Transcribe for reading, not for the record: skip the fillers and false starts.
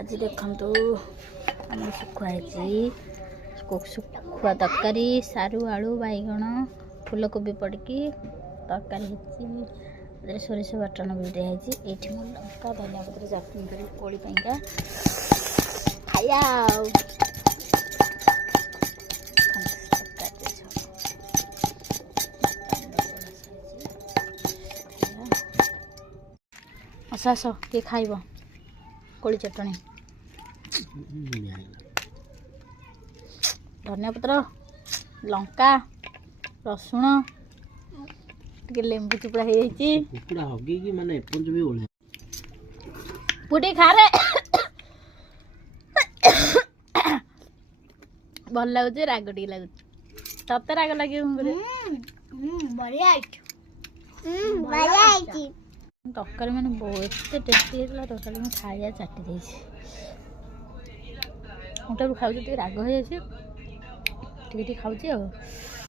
आज देखु आम शुखुआ तरकारी सारू आलू बैगण फूलकोबी पड़की तरकारी होती सोरिष बाटन भी दिखाई ये मोर लंका धनिया पत्र चटनी कर कोड़ी पाइंका खाया आस आस किए खाइब कोड़ी चटनी धनिया पत्र लंका रसुण टे लेंबू चुपड़ा हो कुकुड़ा हगी कि माने एपंज भी ओले पुटी खा रे भल लगुच राग टी लगुच तते राग लगे तरकारी मैंने बहुत टेस्टी है तरकारी मैं खाया चाटी देती मुझे खाऊ राग हो जाए खाऊ।